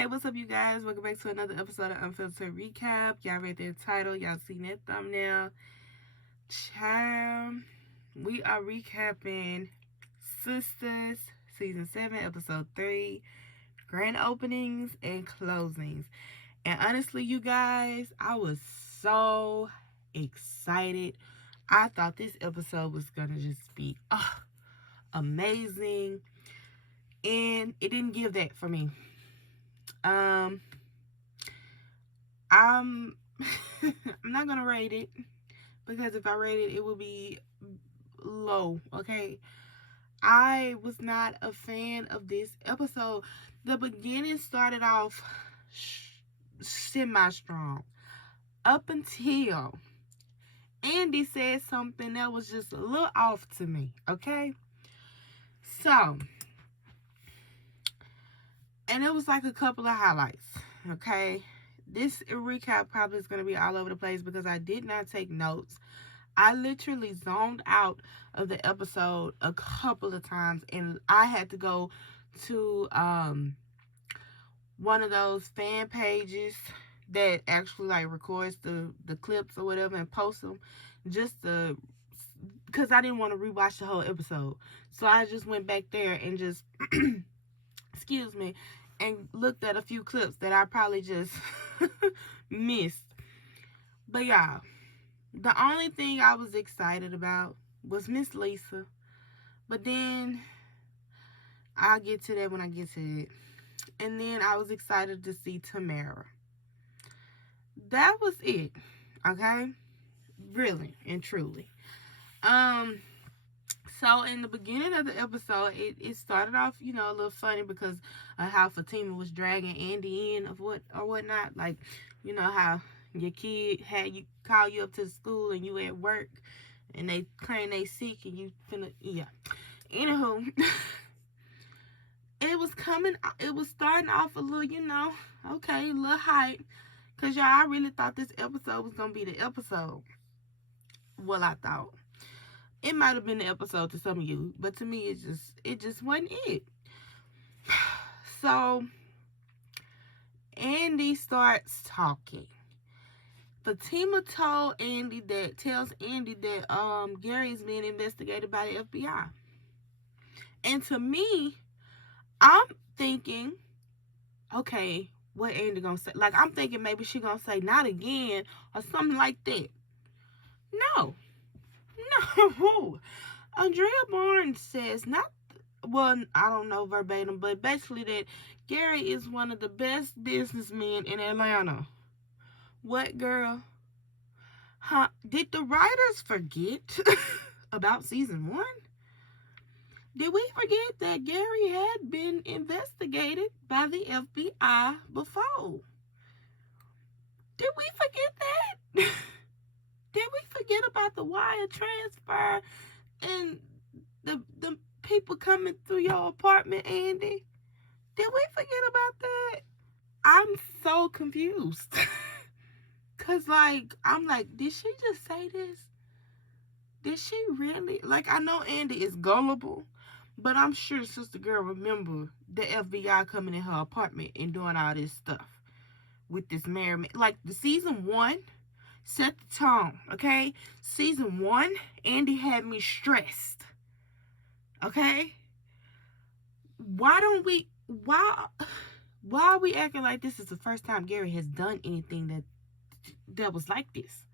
Hey, what's up, you guys? Welcome back to another episode of Unfiltered Recap. Y'all read that title, y'all seen that thumbnail. Child, we are recapping SISTAS Season 7, Episode 3, Grand Openings and Closings. And honestly, you guys, I was so excited. I thought this episode was going to just be amazing. And it didn't give that for me. I'm I'm not gonna rate it because if I rate it, it will be low. Okay, I was not a fan of this episode. The beginning started off semi-strong up until Andy said something that was just a little off to me. Okay, so and it was like a couple of highlights. Okay, this recap probably is going to be all over the place because I did not take notes. I literally zoned out of the episode a couple of times, and I had to go to one of those fan pages that actually like records the clips or whatever and posts them, just to because I didn't want to rewatch the whole episode. So I just went back there and just excuse me, and looked at a few clips that I probably just missed. But y'all, the only thing I was excited about was Miss Lisa. But then I'll get to that when I get to it. And then I was excited to see Tamara. That was it. Okay? Really and truly. So in the beginning of the episode, it started off, a little funny because of how Fatima was dragging Andy in of whatnot. Like, how your kid had you call you up to the school and you at work and they claim they sick and you finna Anywho, it was starting off a little, okay, a little hype. Cause y'all, I really thought this episode was gonna be the episode. Well, I thought. It might have been the episode to some of you, but to me it just wasn't it. So Andy starts talking. Fatima tells Andy that Gary is being investigated by the FBI. And to me, I'm thinking, okay, what Andy gonna say? Like, I'm thinking maybe she gonna say not again or something like that. No. Andrea Barnes says I don't know verbatim, but basically that Gary is one of the best businessmen in Atlanta. What, girl? Huh? Did the writers forget about season 1? Did we forget that Gary had been investigated by the FBI before? Did we forget that? Did we forget about the wire transfer and the people coming through your apartment, Andy? Did we forget about that? I'm so confused. Cause I'm like, did she just say this? Did she really? Like, I know Andy is gullible, but I'm sure Sister Girl remember the FBI coming in her apartment and doing all this stuff with this married man. Like, the season 1 set the tone, okay? Season 1, Andy had me stressed. Okay? Why are we acting like this is the first time Gary has done anything that was like this?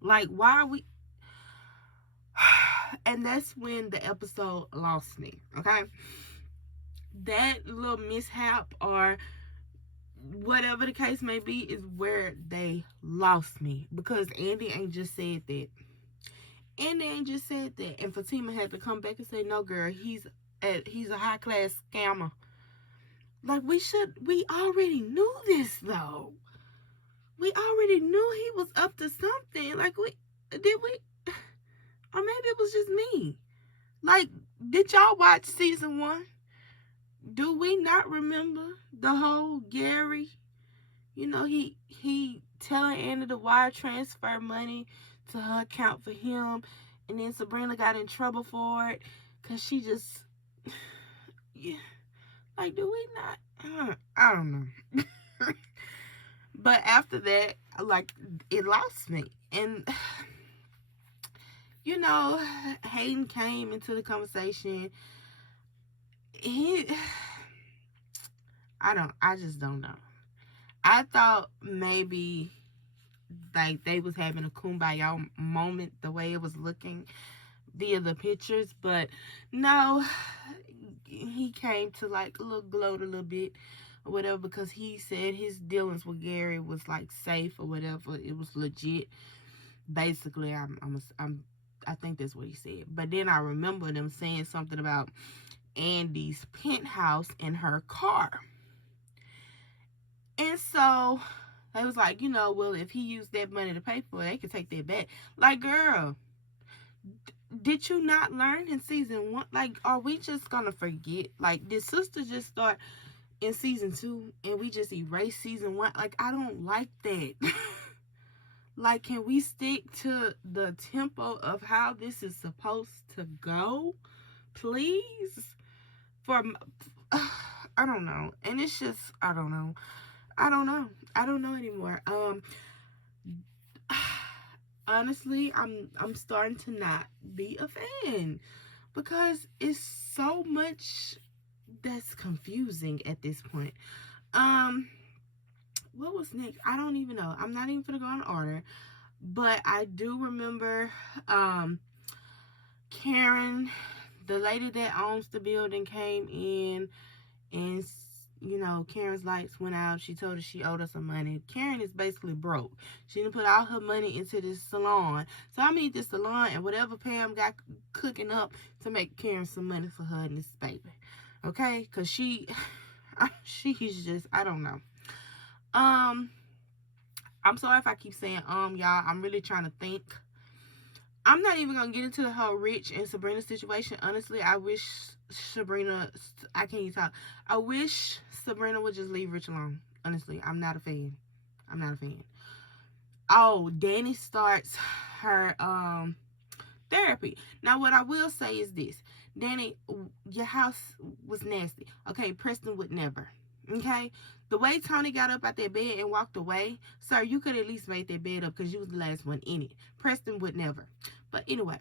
Like, why are we and that's when the episode lost me, okay? That little mishap or whatever the case may be is where they lost me because Andy ain't just said that. Andy ain't just said that, and Fatima had to come back and say, "No, girl, he's a high class scammer." Like, we already knew this though. We already knew he was up to something. Like, or maybe it was just me. Like, did y'all watch season 1? Do we not remember the whole Gary? He telling Anna to wire transfer money to her account for him, and then Sabrina got in trouble for it because she just, yeah. Like, do we not? I don't know. But after that, like, it lost me. And, you know, Hayden came into the conversation. He, I just don't know. I thought maybe, like, they was having a kumbaya moment the way it was looking via the pictures, but no, he came to, like, a little gloat a little bit or whatever, because he said his dealings with Gary was, like, safe or whatever. It was legit. Basically, I think that's what he said. But then I remember them saying something about Andy's penthouse and her car. And so they was like, well, if he used that money to pay for it, they could take that back. Like, girl, did you not learn in season 1? Like, are we just gonna forget? Like, did sister just start in season 2 and we just erase season 1? Like, I don't like that. Like, can we stick to the tempo of how this is supposed to go, please? I don't know. And it's just, I don't know. I don't know anymore. Honestly, I'm starting to not be a fan, because it's so much that's confusing at this point. What was next? I don't even know. I'm not even gonna go in order, but I do remember Karen, the lady that owns the building, came in, and Karen's lights went out. She told us she owed us some money. Karen is basically broke. She didn't put all her money into this salon. So I need this salon and whatever Pam got cooking up to make Karen some money for her and this baby. Okay? Because she's just, I don't know. I'm sorry if I keep saying y'all. I'm really trying to think. I'm not even gonna get into the whole Rich and Sabrina situation. Honestly, I wish Sabrina, I can't even talk. I wish Sabrina would just leave Rich alone. Honestly, I'm not a fan. Oh, Danny starts her therapy. Now, what I will say is this: Danny, your house was nasty. Okay, Preston would never. Okay, the way Tony got up out that bed and walked away, sir, you could at least make that bed up because you was the last one in it. Preston would never. But anyway,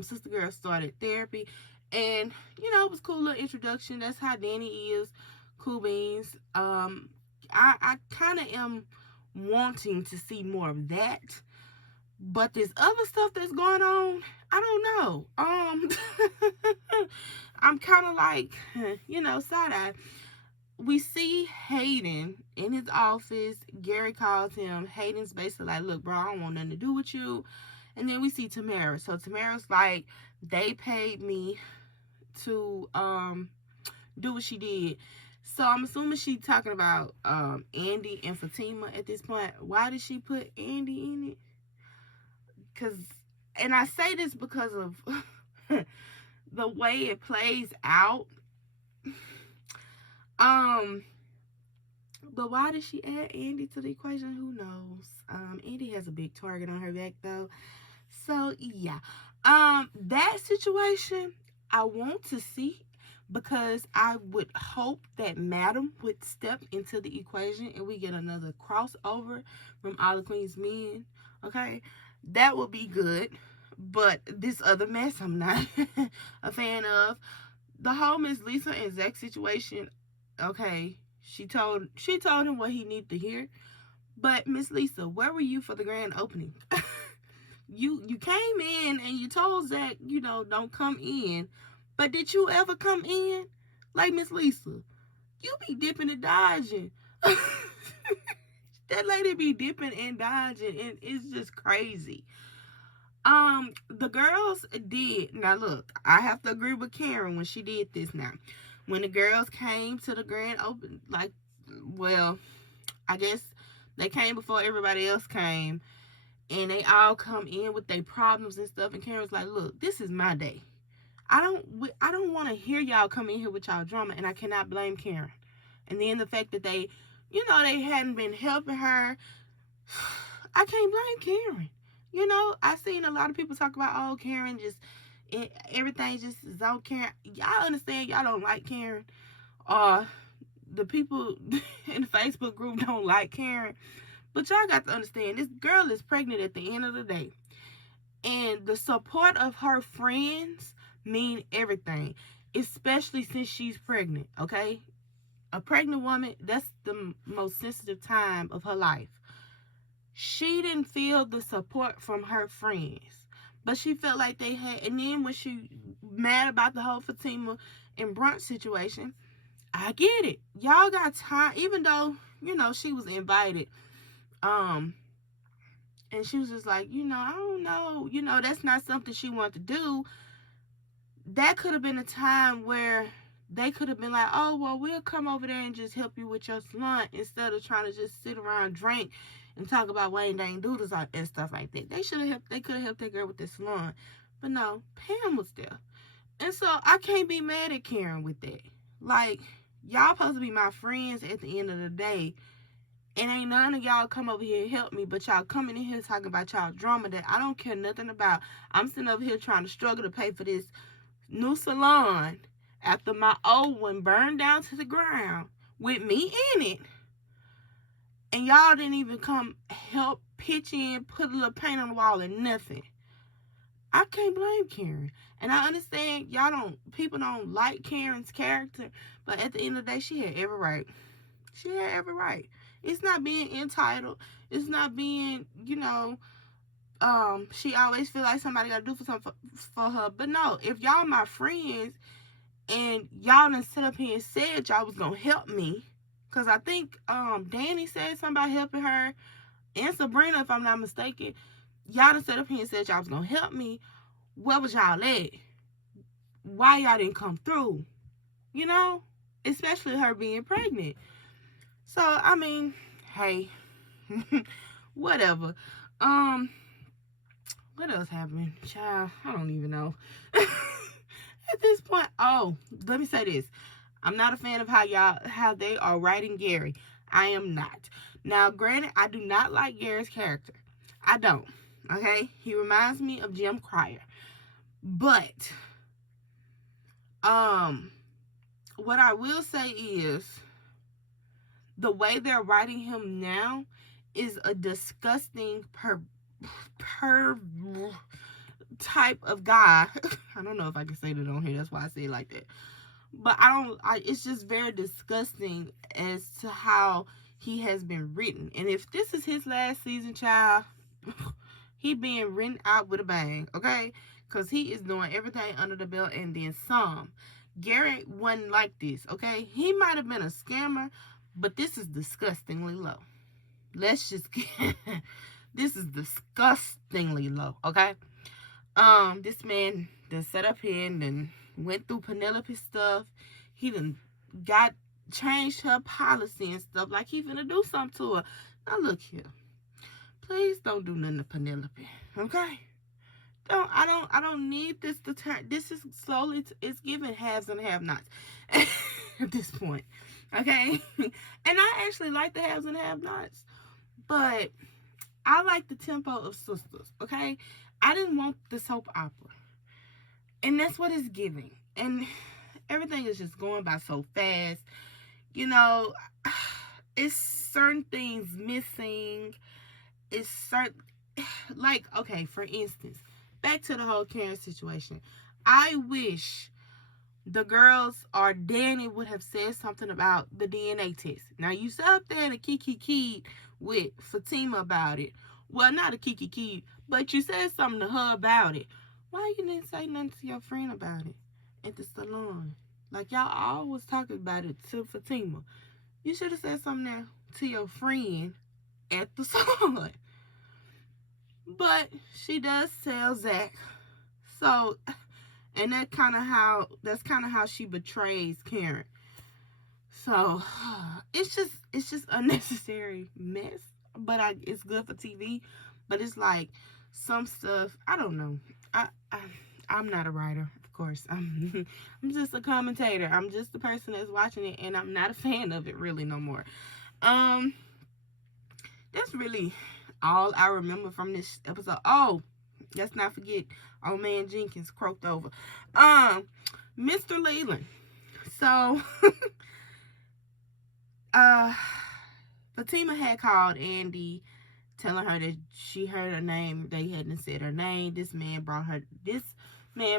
sister girl started therapy, and it was a cool little introduction. That's how Danny is. Cool beans. I kind of am wanting to see more of that, but this other stuff that's going on, I don't know. I'm kind of like, side eye. We see Hayden in his office. Gary calls him. Hayden's basically like, look, bro, I don't want nothing to do with you. And then we see Tamara. So Tamara's like, they paid me to do what she did. So I'm assuming she's talking about Andy and Fatima at this point. Why did she put Andy in it? And I say this because of the way it plays out. But why did she add Andy to the equation? Who knows? Andy has a big target on her back though. So yeah. That situation I want to see, because I would hope that Madam would step into the equation and we get another crossover from All the Queen's Men. Okay? That would be good. But this other mess I'm not a fan of. The whole Miss Lisa and Zach situation, okay, she told him what he needed to hear. But Miss Lisa, where were you for the grand opening? You came in and you told Zach, don't come in. But did you ever come in? Like, Miss Lisa, you be dipping and dodging. That lady be dipping and dodging, and it's just crazy. The girls did. Now look, I have to agree with Karen when she did this now. When the girls came to the grand open, like, well, I guess they came before everybody else came, and they all come in with their problems and stuff, and Karen was like, look, this is my day. I don't want to hear y'all come in here with y'all drama, and I cannot blame Karen. And then the fact that they hadn't been helping her, I can't blame Karen. I've seen a lot of people talk about, oh, Karen just, everything just is on Karen. Y'all understand y'all don't like Karen. the people in the Facebook group don't like Karen. But y'all got to understand, this girl is pregnant at the end of the day. And the support of her friends mean everything, especially since she's pregnant, okay? A pregnant woman, that's the most sensitive time of her life. She didn't feel the support from her friends, but she felt like they had. And then when she mad about the whole Fatima and Brunt situation, I get it. Y'all got time, even though, she was invited. And she was just like, I don't know, that's not something she wanted to do. That could have been a time where they could have been like, oh, well, we'll come over there and just help you with your salon, instead of trying to just sit around, drink, and talk about Wayne Dang Doodles and stuff like that. They could have helped that girl with the salon. But no, Pam was there. And so I can't be mad at Karen with that. Like, y'all supposed to be my friends at the end of the day. And ain't none of y'all come over here and help me, but y'all coming in here talking about y'all drama that I don't care nothing about. I'm sitting over here trying to struggle to pay for this new salon after my old one burned down to the ground with me in it. And y'all didn't even come help pitch in, put a little paint on the wall and nothing. I can't blame Karen. And I understand people don't like Karen's character, but at the end of the day, she had every right. She had every right. It's not being entitled. It's not being, she always feel like somebody got to do for something for her. But no, if y'all my friends and y'all done sit up here and said y'all was going to help me, because I think Danny said something about helping her, and Sabrina, if I'm not mistaken, y'all done sit up here and said y'all was going to help me. Where was y'all at? Why y'all didn't come through? Especially her being pregnant. So, I mean, hey, whatever. What else happened? Child, I don't even know. At this point, let me say this. I'm not a fan of how they are writing Gary. I am not. Now, granted, I do not like Gary's character. I don't. Okay? He reminds me of Jim Cryer. But, what I will say is, the way they're writing him now is a disgusting type of guy. I don't know if I can say that on here. That's why I say it like that. But it's just very disgusting as to how he has been written. And if this is his last season, child, he being written out with a bang, okay? Because he is doing everything under the belt and then some. Gary wasn't like this, okay? He might have been a scammer, but this is disgustingly low. This is disgustingly low, okay? This man done set up here and then went through Penelope's stuff. He done changed her policy and stuff, like he finna do something to her. Now look here. Please don't do nothing to Penelope, okay? I don't need this to turn. This is slowly, it's giving haves and have-nots at this point. Okay? And I actually like the haves and have-nots. But I like the tempo of Sistas. Okay? I didn't want the soap opera. And that's what it's giving. And everything is just going by so fast. It's certain things missing. It's certain, like, okay, for instance, back to the whole Karen situation. I wish the girls or Danny would have said something about the DNA test. Now, you sat up there and a kiki with Fatima about it. Well, not a kiki, but you said something to her about it. Why you didn't say nothing to your friend about it at the salon? Like, y'all always talking about it to Fatima. You should have said something there to your friend at the salon. But she does tell Zach. So, and that's kind of how she betrays Karen. So, it's just unnecessary mess. But it's good for TV. But it's like some stuff, I don't know. I'm not a writer, of course. I'm just a commentator. I'm just the person that's watching it, and I'm not a fan of it really no more. That's really all I remember from this episode. Oh, let's not forget old man Jenkins croaked over. Mr. Leland. So Fatima had called Andy, telling her that she heard her name. They hadn't said her name. This man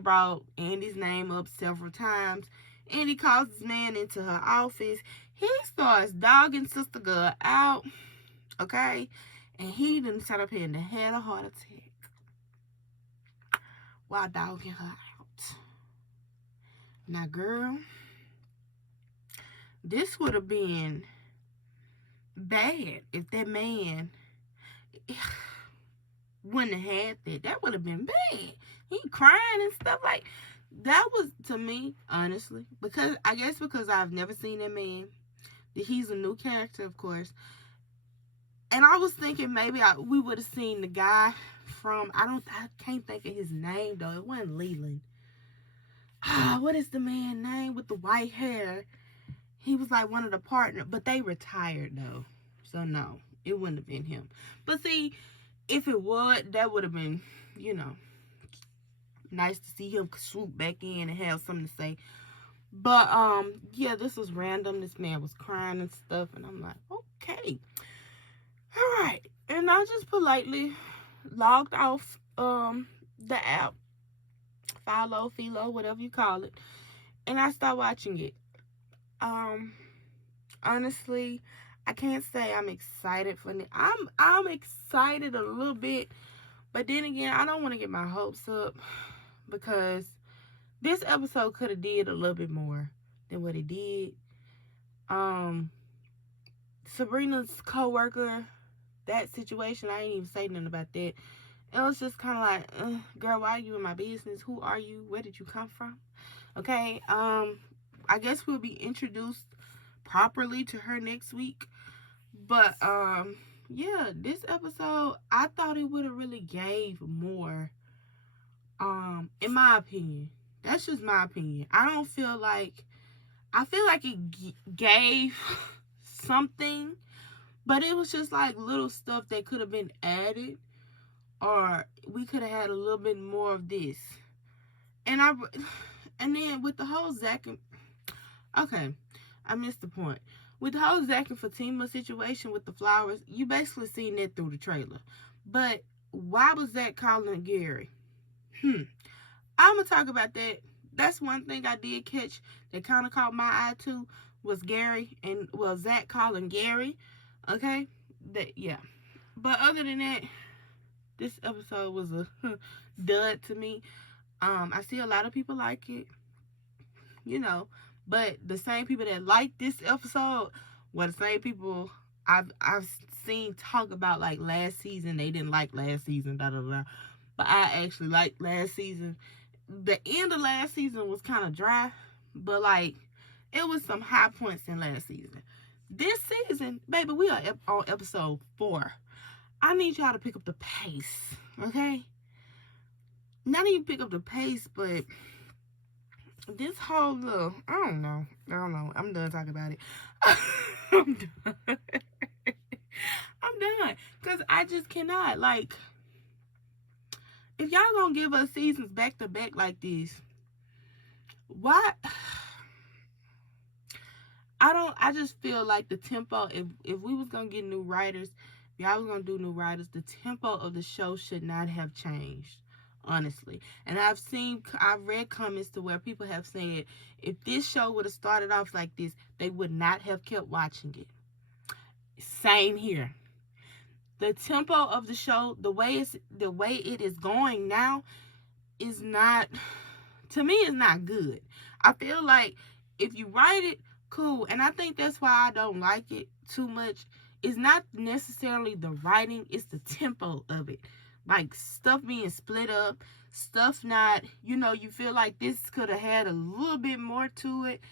brought Andy's name up several times. Andy calls this man into her office. He starts dogging Sister Girl out, okay? And he done sat up here and had a heart attack while dogging her out. Now, girl, this would have been bad if that man wouldn't have had that. That would have been bad. He crying and stuff like that. Was, to me, honestly, because I've never seen that man. He's a new character, of course. And I was thinking maybe we would have seen the guy from, I can't think of his name though. It wasn't Leland. What is the man's name with the white hair? He was like one of the partners, but they retired though. So no, it wouldn't have been him. But see, if it would, that would have been, nice to see him swoop back in and have something to say. But yeah, this was random. This man was crying and stuff, and I'm like, okay, all right. And I just politely logged off the app, Philo, whatever you call it, and I started watching it. Honestly, I can't say I'm excited for it. I'm excited a little bit, but then again, I don't want to get my hopes up because this episode could have did a little bit more than what it did. Sabrina's co-worker, that situation, I ain't even say nothing about that. It was just kind of like, girl, why are you in my business? Who are you? Where did you come from? Okay, I guess we'll be introduced properly to her next week. But, yeah, this episode, I thought it would have really gave more, in my opinion. That's just my opinion. I feel like it gave something, but it was just like little stuff that could have been added, or we could have had a little bit more of this. And then with the whole Zach and, okay, I missed the point. With the whole Zach and Fatima situation with the flowers, you basically seen that through the trailer. But why was Zach calling Gary? I'm going to talk about that. That's one thing I did catch that kind of caught my eye too, was Zach calling Gary. Okay? Yeah. But other than that, this episode was a dud to me. I see a lot of people like it, but the same people that like this episode were the same people I've seen talk about like last season. They didn't like last season, But I actually liked last season. The end of last season was kind of dry, but like it was some high points in last season. This season, baby, we are on episode 4. I need y'all to pick up the pace, okay? Not even pick up the pace, but this whole little, I don't know. I'm done talking about it. I'm done. I'm done. Because I just cannot. Like, if y'all gonna give us seasons back to back like this, why? I just feel like the tempo, if we was gonna get new writers, if y'all was gonna do new writers, the tempo of the show should not have changed, honestly. And I've read comments to where people have said if this show would have started off like this, they would not have kept watching it. Same here. The tempo of the show, the way it is going now, is not, to me, is not good. I feel like if you write it, cool. And I think that's why I don't like it too much. It's not necessarily the writing, it's the tempo of it. Like stuff being split up, stuff not, you feel like this could have had a little bit more to it,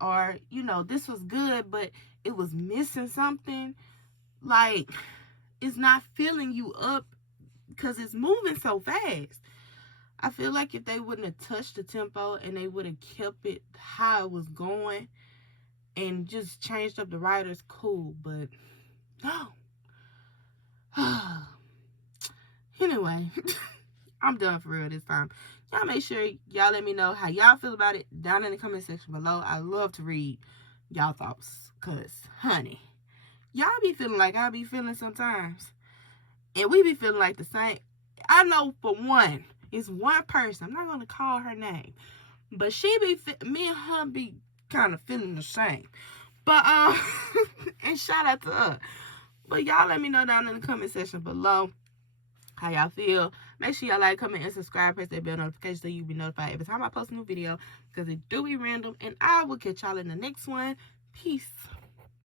or this was good, but it was missing something. Like, it's not filling you up because it's moving so fast. I feel like if they wouldn't have touched the tempo and they would have kept it how it was going and just changed up the writers, cool. But no. Anyway, I'm done for real this time. Y'all make sure y'all let me know how y'all feel about it down in the comment section below. I love to read. y'all thoughts. Cause, honey, y'all be feeling like I be feeling sometimes. And we be feeling like the same. I know for one, it's one person. I'm not gonna call her name. But me and her be kind of feeling the same. But, and shout out to her. But y'all let me know down in the comment section below how y'all feel. Make sure y'all like, comment, and subscribe. Press that bell notification so you'll be notified every time I post a new video, because it do be random. And I will catch y'all in the next one. Peace.